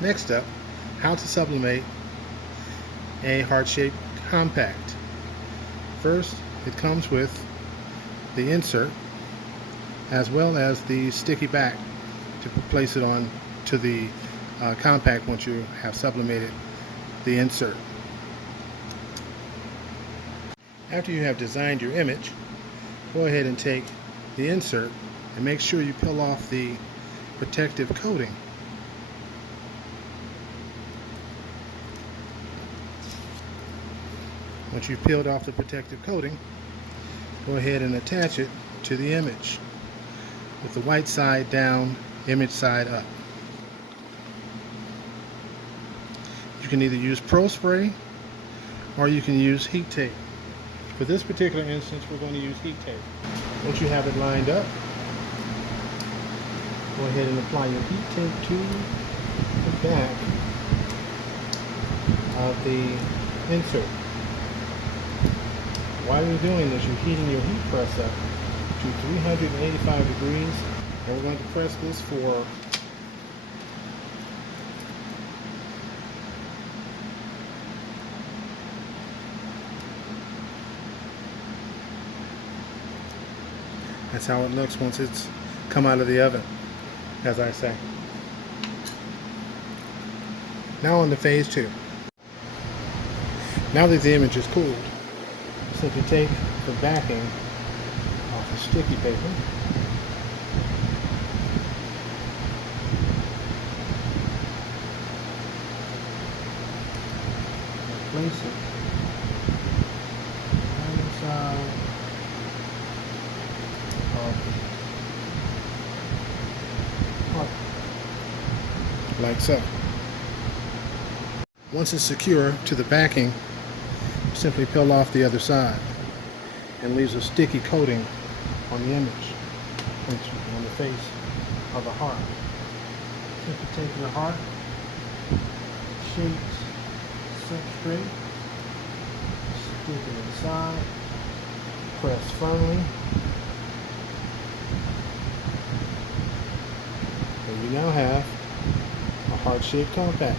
Next up, how to sublimate a heart-shaped compact. First, it comes with the insert as well as the sticky back to place it on to the compact once you have sublimated the insert. After you have designed your image, go ahead and take the insert and make sure you peel off the protective coating. Once you've peeled off the protective coating, go ahead and attach it to the image with the white side down, image side up. You can either use Pro Spray or you can use heat tape. For this particular instance, we're going to use heat tape. Once you have it lined up, go ahead and apply your heat tape to the back of the insert. While you're doing this, you're heating your heat press up to 385 degrees, and we're going to press this for that's how it looks once it's come out of the oven, as I say. Now on to phase 2. Now that the image is cooled, simply take the backing off the sticky paper and place it on the side of the part, like so. Once it's secure to the backing, simply peel off the other side and leaves a sticky coating on the image, on the face of the heart. Simply take your heart, shaped substrate, stick it inside, press firmly, and you now have a heart-shaped compact.